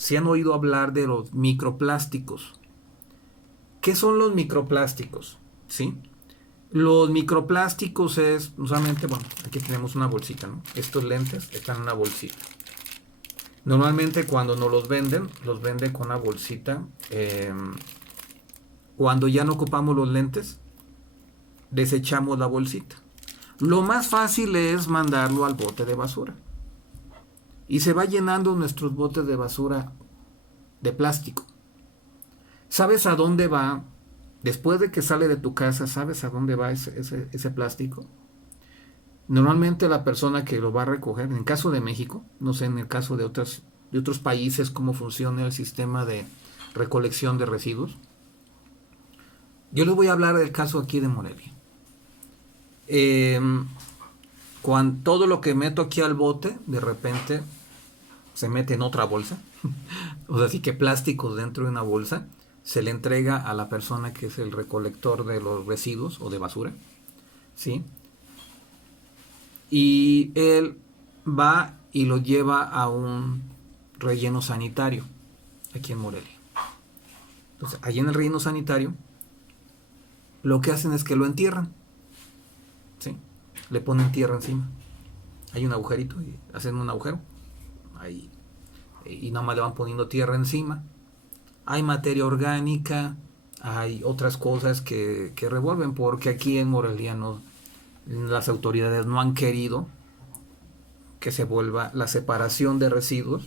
si han oído hablar de los microplásticos. ¿Qué son los microplásticos? ¿Sí? Los microplásticos es, usualmente, bueno, aquí tenemos una bolsita, ¿no? Estos lentes están en una bolsita. Normalmente cuando nos los venden con una bolsita. Cuando ya no ocupamos los lentes, desechamos la bolsita. Lo más fácil es mandarlo al bote de basura. Y se va llenando nuestros botes de basura de plástico. ¿Sabes a dónde va? Después de que sale de tu casa, ¿sabes a dónde va ese plástico? Normalmente la persona que lo va a recoger, en el caso de México, no sé en el caso de otros países cómo funciona el sistema de recolección de residuos. Yo les voy a hablar del caso aquí de Morelia. Eh, Cuando todo lo que meto aquí al bote, de repente se mete en otra bolsa. O sea, así que plásticos dentro de una bolsa. Se le entrega a la persona que es el recolector de los residuos o de basura. ¿Sí? Y él va y lo lleva a un relleno sanitario aquí en Morelia. Entonces, allí en el relleno sanitario, lo que hacen es que lo entierran. ¿Sí? Le ponen tierra encima. Hay un agujerito y hacen un agujero. Ahí, y nada más le van poniendo tierra encima. Hay materia orgánica, hay otras cosas que revuelven, porque aquí en Morelia las autoridades no han querido que se vuelva la separación de residuos,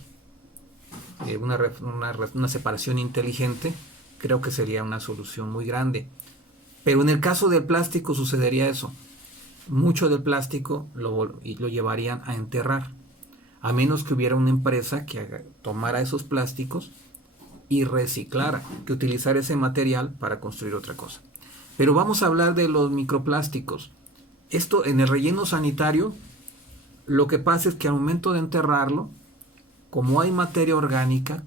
una separación inteligente. Creo que sería una solución muy grande. Pero en el caso del plástico sucedería eso. Mucho del plástico lo llevarían a enterrar, a menos que hubiera una empresa que tomara esos plásticos y reciclara, que utilizara ese material para construir otra cosa. Pero vamos a hablar de los microplásticos. Esto en el relleno sanitario, lo que pasa es que al momento de enterrarlo, como hay materia orgánica,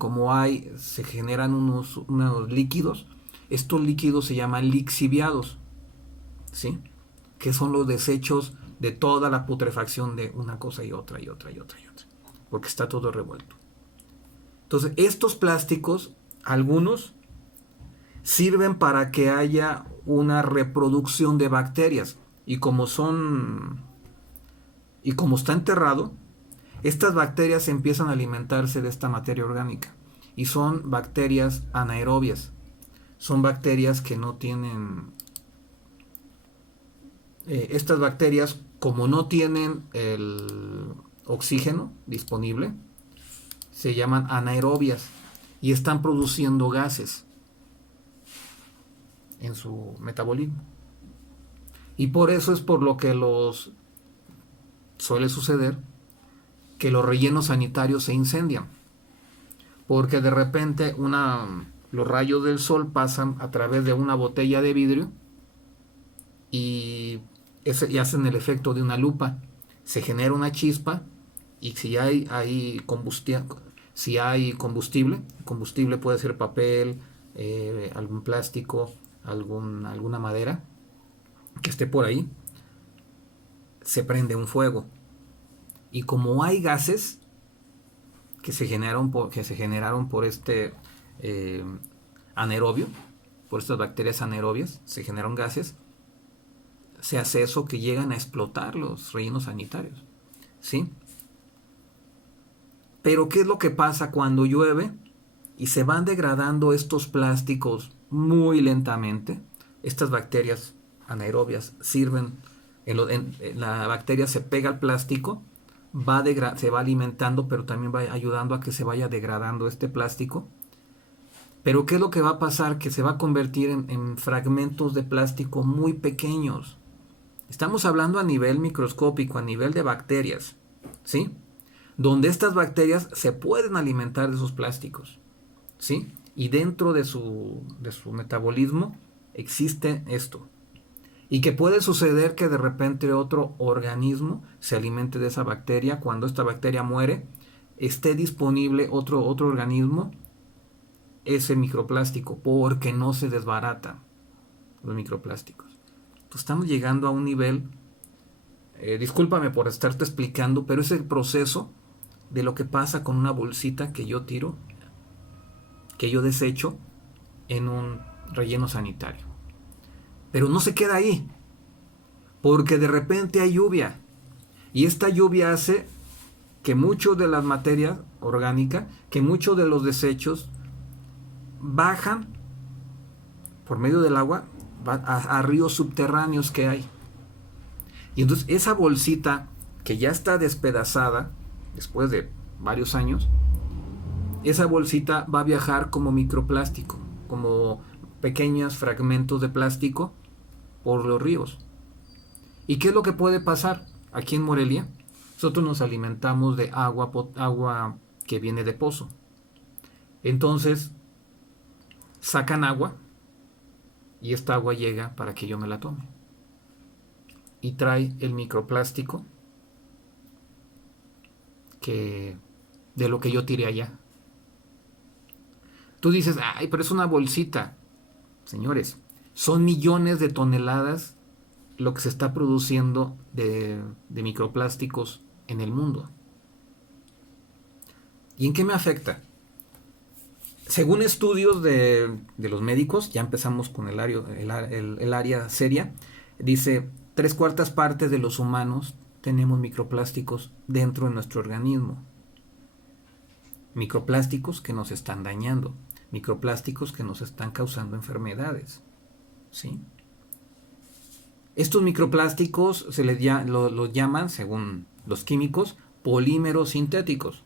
se generan unos líquidos. Estos líquidos se llaman lixiviados, ¿sí? Que son los desechos de toda la putrefacción de una cosa y otra y otra y otra y otra, porque está todo revuelto. Entonces, estos plásticos, algunos sirven para que haya una reproducción de bacterias, y como está enterrado, estas bacterias empiezan a alimentarse de esta materia orgánica, y son bacterias anaerobias. Son bacterias que no tienen estas bacterias, como no tienen el oxígeno disponible, se llaman anaerobias y están produciendo gases en su metabolismo. Y por eso es por lo que suele suceder que los rellenos sanitarios se incendian, porque de repente los rayos del sol pasan a través de una botella de vidrio y hacen el efecto de una lupa. Se genera una chispa, y si hay combustible puede ser papel, algún plástico, alguna madera que esté por ahí, se prende un fuego. Y como hay gases que se generaron por este anaerobio, por estas bacterias anaerobias, se generan gases, se hace eso que llegan a explotar los rellenos sanitarios, ¿sí? Pero ¿qué es lo que pasa cuando llueve y se van degradando estos plásticos muy lentamente? Estas bacterias anaerobias sirven, la bacteria se pega al plástico, se va alimentando, pero también va ayudando a que se vaya degradando este plástico. Pero ¿qué es lo que va a pasar? Que se va a convertir en fragmentos de plástico muy pequeños. Estamos hablando a nivel microscópico, a nivel de bacterias, ¿sí? Donde estas bacterias se pueden alimentar de esos plásticos, ¿sí? Y dentro de su metabolismo existe esto. Y que puede suceder que de repente otro organismo se alimente de esa bacteria. Cuando esta bacteria muere, esté disponible otro organismo, ese microplástico, porque no se desbarata los microplásticos. Entonces estamos llegando a un nivel, discúlpame por estarte explicando, pero es el proceso de lo que pasa con una bolsita que yo tiro que yo desecho en un relleno sanitario. Pero no se queda ahí, porque de repente hay lluvia, y esta lluvia hace que muchos de las materias orgánicas, que muchos de los desechos bajan por medio del agua a ríos subterráneos que hay. Y entonces esa bolsita que ya está despedazada, después de varios años, esa bolsita va a viajar como microplástico, como pequeños fragmentos de plástico por los ríos. ¿Y qué es lo que puede pasar? Aquí en Morelia, nosotros nos alimentamos de agua que viene de pozo. Entonces, sacan agua y esta agua llega para que yo me la tome. Y trae el microplástico de lo que yo tiré allá. Tú dices, ay, pero es una bolsita. Señores, son millones de toneladas lo que se está produciendo de microplásticos en el mundo. ¿Y en qué me afecta? Según estudios de los médicos, ya empezamos con el área seria, dice 3/4 partes de los humanos tenemos microplásticos dentro de nuestro organismo. Microplásticos que nos están dañando, microplásticos que nos están causando enfermedades. ¿Sí? Estos microplásticos los llaman, según los químicos, polímeros sintéticos.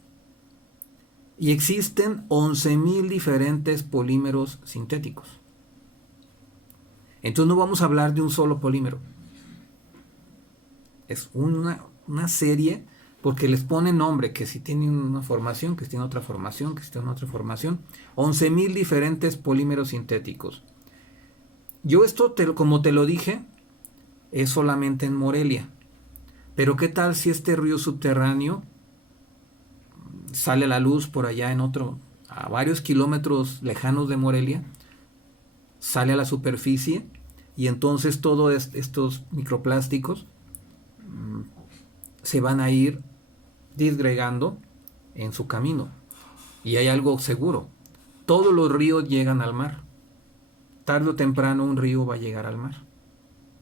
Y existen 11,000 diferentes polímeros sintéticos. Entonces no vamos a hablar de un solo polímero. Es una serie, porque les ponen nombre, que si tiene una formación, que si tiene otra formación, que si tiene otra formación. 11,000 diferentes polímeros sintéticos. Yo esto, como te lo dije, es solamente en Morelia. Pero ¿qué tal si este río subterráneo sale a la luz por allá a varios kilómetros lejanos de Morelia, sale a la superficie, y entonces todos estos microplásticos se van a ir disgregando en su camino? Y hay algo seguro: todos los ríos llegan al mar. Tarde o temprano un río va a llegar al mar.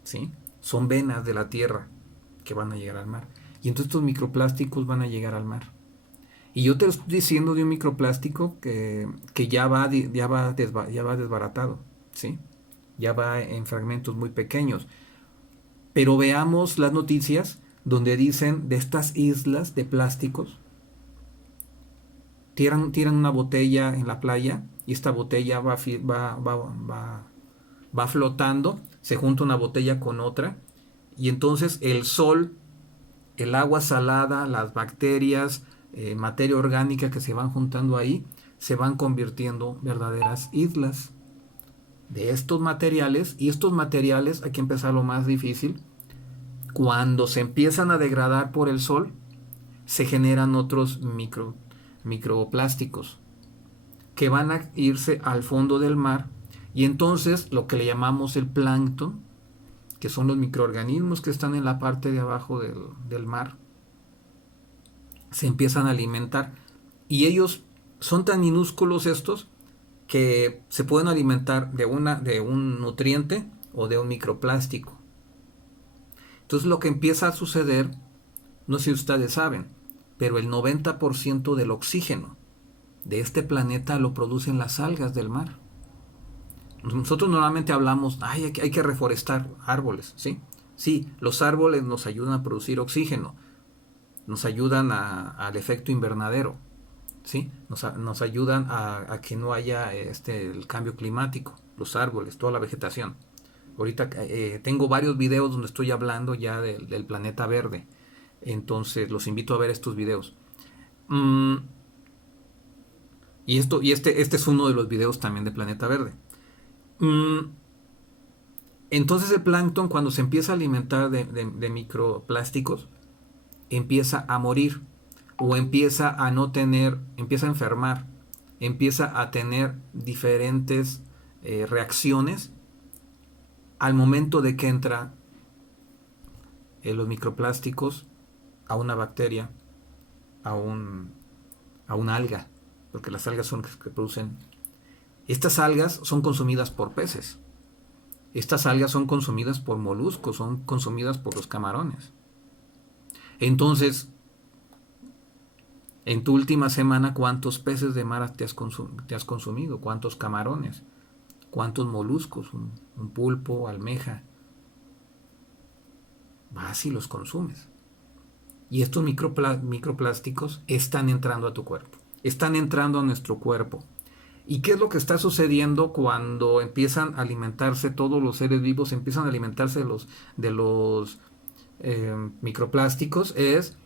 ¿Sí? Son venas de la tierra que van a llegar al mar. Y entonces estos microplásticos van a llegar al mar. Y yo te lo estoy diciendo de un microplástico que ya va desbaratado, ¿sí? Ya va en fragmentos muy pequeños. Pero veamos las noticias donde dicen de estas islas de plásticos. Tiran una botella en la playa, y esta botella va flotando, se junta una botella con otra, y entonces el sol, el agua salada, las bacterias, materia orgánica que se van juntando ahí, se van convirtiendo en verdaderas islas de estos materiales. Y estos materiales, hay que empezar lo más difícil: cuando se empiezan a degradar por el sol, se generan otros microplásticos que van a irse al fondo del mar, y entonces lo que le llamamos el plancton, que son los microorganismos que están en la parte de abajo del mar, se empiezan a alimentar. Y ellos son tan minúsculos estos que se pueden alimentar de un nutriente o de un microplástico. Entonces lo que empieza a suceder, no sé si ustedes saben, pero el 90% del oxígeno de este planeta lo producen las algas del mar. Nosotros normalmente hablamos, hay que reforestar árboles, ¿sí? Sí, los árboles nos ayudan a producir oxígeno, nos ayudan al efecto invernadero, ¿sí? Nos ayudan a que no haya el cambio climático, los árboles, toda la vegetación. Ahorita tengo varios videos donde estoy hablando ya del planeta verde, entonces los invito a ver estos videos. Y este es uno de los videos también de Planeta Verde. Entonces el plancton, cuando se empieza a alimentar de microplásticos, empieza a morir, o empieza a enfermar, empieza a tener diferentes reacciones al momento de que entra los microplásticos a una bacteria, a una alga, porque las algas son las que producen Estas algas son consumidas por peces. Estas algas son consumidas por moluscos, son consumidas por los camarones. Entonces, en tu última semana, ¿cuántos peces de mar te has consumido? ¿Cuántos camarones? ¿Cuántos moluscos? Un pulpo, almeja. Vas y los consumes. Y estos microplásticos están entrando a tu cuerpo. Están entrando a nuestro cuerpo. ¿Y qué es lo que está sucediendo cuando empiezan a alimentarse todos los seres vivos, empiezan a alimentarse de los microplásticos? Es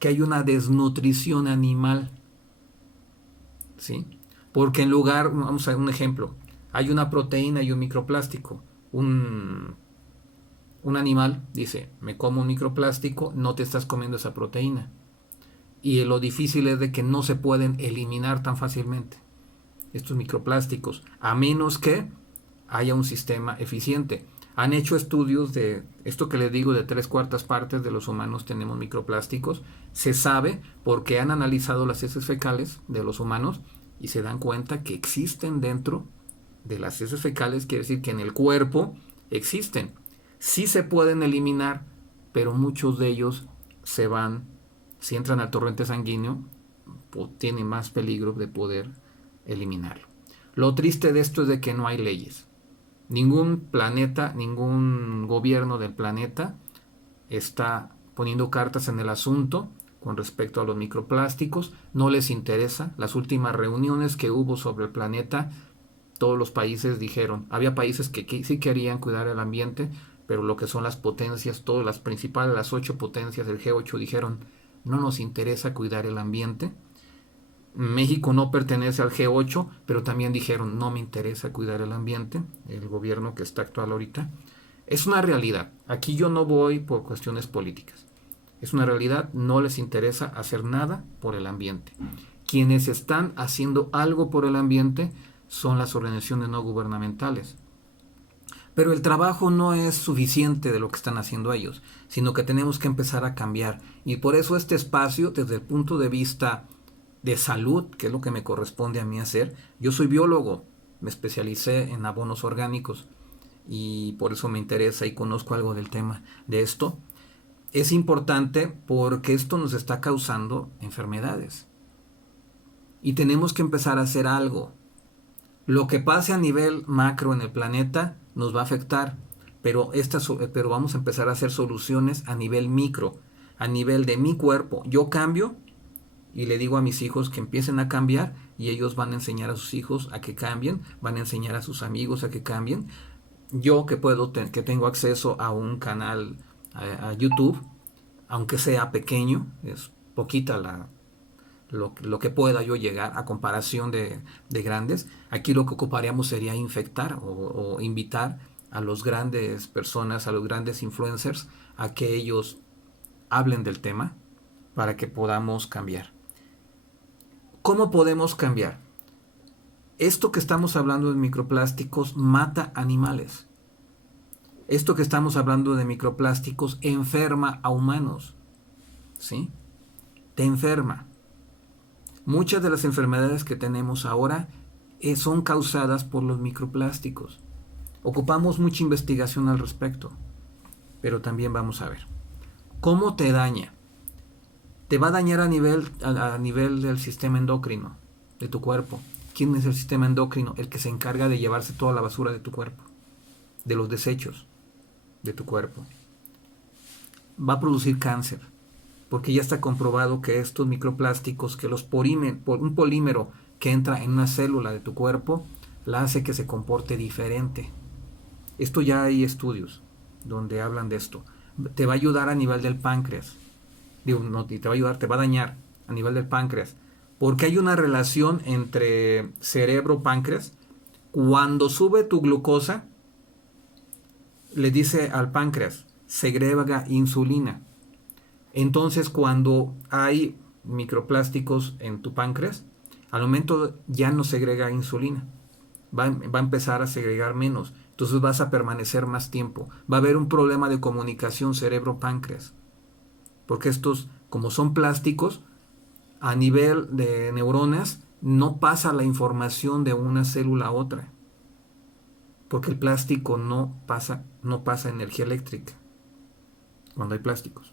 que hay una desnutrición animal, ¿sí? Porque en lugar, vamos a ver un ejemplo, hay una proteína y un microplástico. Un animal dice, me como un microplástico, no te estás comiendo esa proteína. Y lo difícil es de que no se pueden eliminar tan fácilmente estos microplásticos, a menos que haya un sistema eficiente. Han hecho estudios de esto que les digo, de 3/4 partes de los humanos tenemos microplásticos. Se sabe porque han analizado las heces fecales de los humanos y se dan cuenta que existen dentro de las heces fecales, quiere decir que en el cuerpo existen. Sí se pueden eliminar, pero muchos de ellos se van, si entran al torrente sanguíneo, tiene más peligro de poder eliminarlo. Lo triste de esto es de que no hay leyes. Ningún planeta, ningún gobierno del planeta está poniendo cartas en el asunto con respecto a los microplásticos. No les interesa. Las últimas reuniones que hubo sobre el planeta, todos los países dijeron, había países que sí querían cuidar el ambiente, pero lo que son las potencias, todas las principales, las 8 potencias del G8 dijeron, no nos interesa cuidar el ambiente. México no pertenece al G8, pero también dijeron, no me interesa cuidar el ambiente, el gobierno que está actual ahorita. Es una realidad. Aquí yo no voy por cuestiones políticas. Es una realidad, no les interesa hacer nada por el ambiente. Quienes están haciendo algo por el ambiente son las organizaciones no gubernamentales. Pero el trabajo no es suficiente de lo que están haciendo ellos, sino que tenemos que empezar a cambiar. Y por eso este espacio, desde el punto de vista de salud, que es lo que me corresponde a mí hacer. Yo soy biólogo, me especialicé en abonos orgánicos y por eso me interesa y conozco algo del tema de esto. Es importante porque esto nos está causando enfermedades y tenemos que empezar a hacer algo. Lo que pase a nivel macro en el planeta nos va a afectar, pero vamos a empezar a hacer soluciones a nivel micro, a nivel de mi cuerpo. Yo cambio y le digo a mis hijos que empiecen a cambiar y ellos van a enseñar a sus hijos a que cambien, van a enseñar a sus amigos a que cambien. Yo que que tengo acceso a un canal a YouTube, aunque sea pequeño, es poquita lo que pueda yo llegar a comparación de grandes. Aquí lo que ocuparíamos sería infectar o invitar a los grandes personas, a los grandes influencers, a que ellos hablen del tema para que podamos cambiar. ¿Cómo podemos cambiar? Esto que estamos hablando de microplásticos mata animales. Esto que estamos hablando de microplásticos enferma a humanos. ¿Sí? Te enferma. Muchas de las enfermedades que tenemos ahora son causadas por los microplásticos. Ocupamos mucha investigación al respecto. Pero también vamos a ver. ¿Cómo te daña? Te va a dañar a nivel del sistema endocrino de tu cuerpo. ¿Quién es el sistema endocrino? El que se encarga de llevarse toda la basura de tu cuerpo, de los desechos de tu cuerpo. Va a producir cáncer, porque ya está comprobado que estos microplásticos, que un polímero que entra en una célula de tu cuerpo, la hace que se comporte diferente. Esto ya hay estudios donde hablan de esto. Te va a ayudar a nivel del páncreas. Te va a dañar a nivel del páncreas, porque hay una relación entre cerebro-páncreas. Cuando sube tu glucosa, le dice al páncreas, segrega insulina. Entonces, cuando hay microplásticos en tu páncreas, al momento ya no segrega insulina, va a empezar a segregar menos, entonces vas a permanecer más tiempo. Va a haber un problema de comunicación cerebro-páncreas, porque estos, como son plásticos, a nivel de neuronas, no pasa la información de una célula a otra, porque el plástico no pasa energía eléctrica cuando hay plásticos.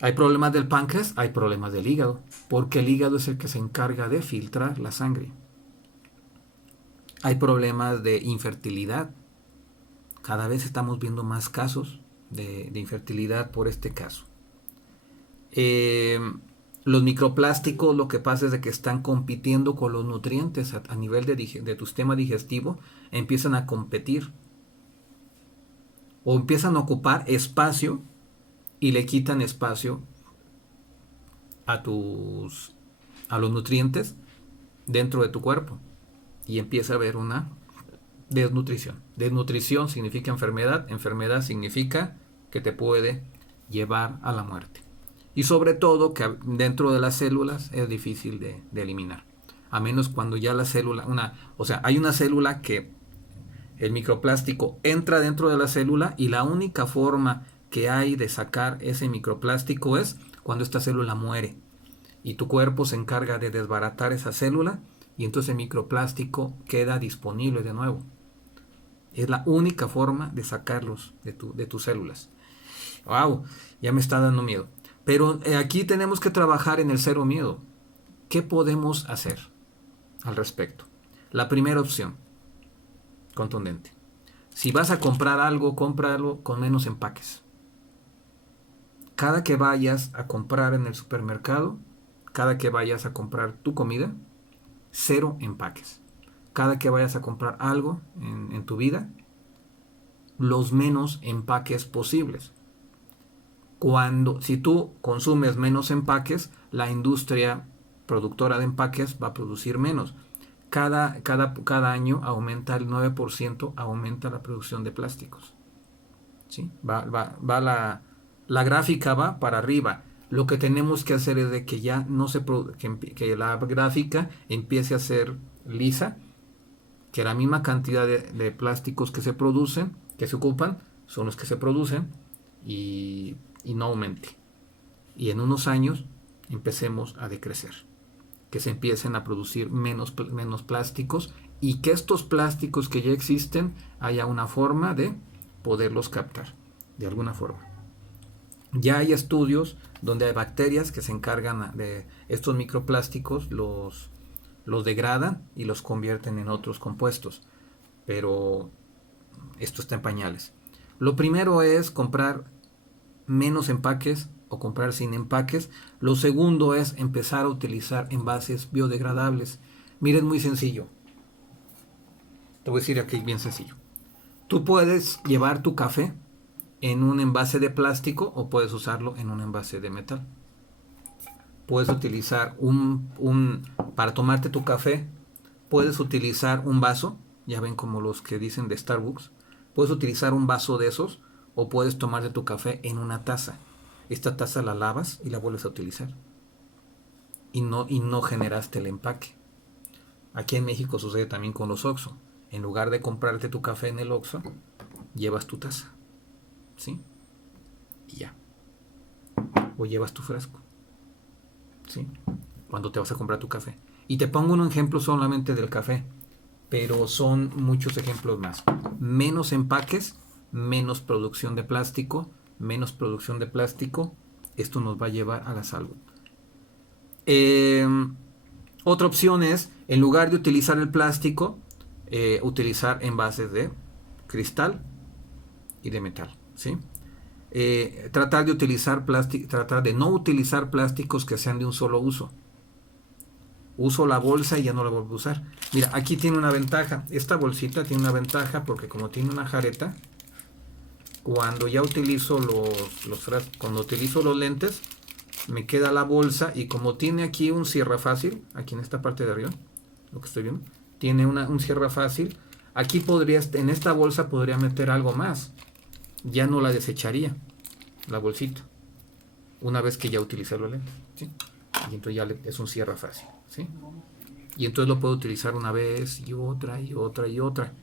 Hay problemas del páncreas, hay problemas del hígado, porque el hígado es el que se encarga de filtrar la sangre. Hay problemas de infertilidad. Cada vez estamos viendo más casos de infertilidad por este caso. Los microplásticos, lo que pasa es de que están compitiendo con los nutrientes a nivel de tu sistema digestivo, empiezan a competir o empiezan a ocupar espacio y le quitan espacio a los nutrientes dentro de tu cuerpo y empieza a haber una desnutrición. Desnutrición significa enfermedad, enfermedad significa que te puede llevar a la muerte. Y sobre todo que dentro de las células es difícil de eliminar. A menos cuando ya la célula, hay una célula que el microplástico entra dentro de la célula y la única forma que hay de sacar ese microplástico es cuando esta célula muere. Y tu cuerpo se encarga de desbaratar esa célula y entonces el microplástico queda disponible de nuevo. Es la única forma de sacarlos de tus células. ¡Wow! Ya me está dando miedo. Pero aquí tenemos que trabajar en el cero miedo. ¿Qué podemos hacer al respecto? La primera opción, contundente. Si vas a comprar algo, cómpralo con menos empaques. Cada que vayas a comprar en el supermercado, cada que vayas a comprar tu comida, 0 empaques. Cada que vayas a comprar algo en tu vida, los menos empaques posibles. Si tú consumes menos empaques, la industria productora de empaques va a producir menos. Cada año aumenta el 9%, aumenta la producción de plásticos. ¿Sí? La gráfica va para arriba. Lo que tenemos que hacer es de que ya no que la gráfica empiece a ser lisa, que la misma cantidad de plásticos que se producen, que se ocupan, son los que se producen y no aumente. Y en unos años empecemos a decrecer, que se empiecen a producir menos plásticos y que estos plásticos que ya existen haya una forma de poderlos captar de alguna forma. Ya hay estudios donde hay bacterias que se encargan de estos microplásticos, los degradan y los convierten en otros compuestos, pero esto está en pañales. Lo primero es comprar menos empaques o comprar sin empaques. Lo segundo es empezar a utilizar envases biodegradables. Miren, muy sencillo. Te voy a decir aquí bien sencillo. Tú puedes llevar tu café en un envase de plástico o puedes usarlo en un envase de metal. Puedes utilizar para tomarte tu café, puedes utilizar un vaso, ya ven como los que dicen de Starbucks. Puedes utilizar un vaso de esos o puedes tomarte tu café en una taza. Esta taza la lavas y la vuelves a utilizar. Y no generaste el empaque. Aquí en México sucede también con los Oxxo. En lugar de comprarte tu café en el Oxxo, llevas tu taza. ¿Sí? Y ya. O llevas tu frasco. ¿Sí? Cuando te vas a comprar tu café. Y te pongo un ejemplo solamente del café, pero son muchos ejemplos más. Menos empaques, menos producción de plástico, menos producción de plástico. Esto nos va a llevar a la salud. Otra opción es, en lugar de utilizar el plástico, utilizar envases de cristal y de metal, ¿sí? Tratar de no utilizar plásticos que sean de un solo uso. Uso la bolsa y ya no la vuelvo a usar. Mira, aquí tiene una ventaja. Esta bolsita tiene una ventaja porque como tiene una jareta, cuando ya utilizo cuando utilizo los lentes, me queda la bolsa y como tiene aquí un cierre fácil, aquí en esta parte de arriba, lo que estoy viendo, tiene un cierre fácil. Aquí en esta bolsa podría meter algo más. Ya no la desecharía, la bolsita, una vez que ya utilicé los lentes, ¿sí? Y entonces ya es un cierre fácil, ¿sí? Y entonces lo puedo utilizar una vez y otra y otra y otra.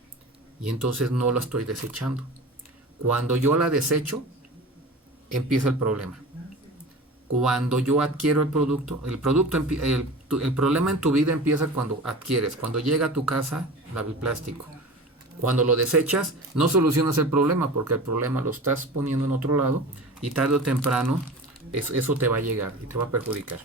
Y entonces no la estoy desechando. Cuando yo la desecho, empieza el problema. Cuando yo adquiero el problema en tu vida empieza cuando adquieres, cuando llega a tu casa el plástico. Cuando lo desechas, no solucionas el problema, porque el problema lo estás poniendo en otro lado y tarde o temprano eso te va a llegar y te va a perjudicar.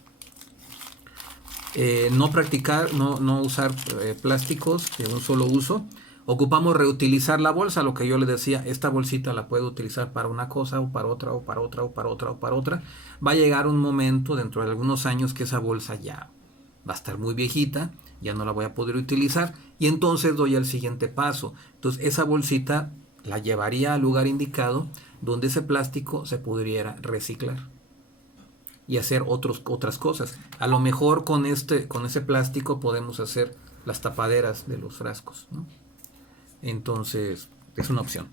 No practicar, no usar plásticos de un solo uso. Ocupamos reutilizar la bolsa, lo que yo le decía, esta bolsita la puedo utilizar para una cosa o para otra o para otra o para otra o para otra. Va a llegar un momento dentro de algunos años que esa bolsa ya va a estar muy viejita, ya no la voy a poder utilizar y entonces doy el siguiente paso. Entonces esa bolsita la llevaría al lugar indicado donde ese plástico se pudiera reciclar y hacer otras cosas. A lo mejor con ese plástico podemos hacer las tapaderas de los frascos, ¿no? Entonces, es una opción.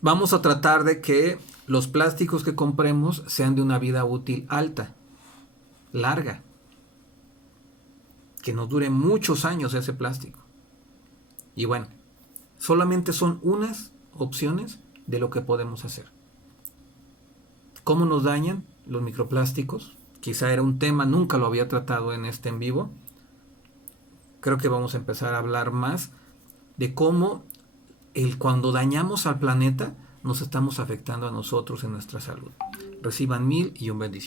Vamos a tratar de que los plásticos que compremos sean de una vida útil alta, larga, que nos dure muchos años ese plástico. Y bueno, solamente son unas opciones de lo que podemos hacer. ¿Cómo nos dañan los microplásticos? Quizá era un tema, nunca lo había tratado en este en vivo. Creo que vamos a empezar a hablar más de cómo cuando dañamos al planeta nos estamos afectando a nosotros en nuestra salud. Reciban 1000 y un bendición.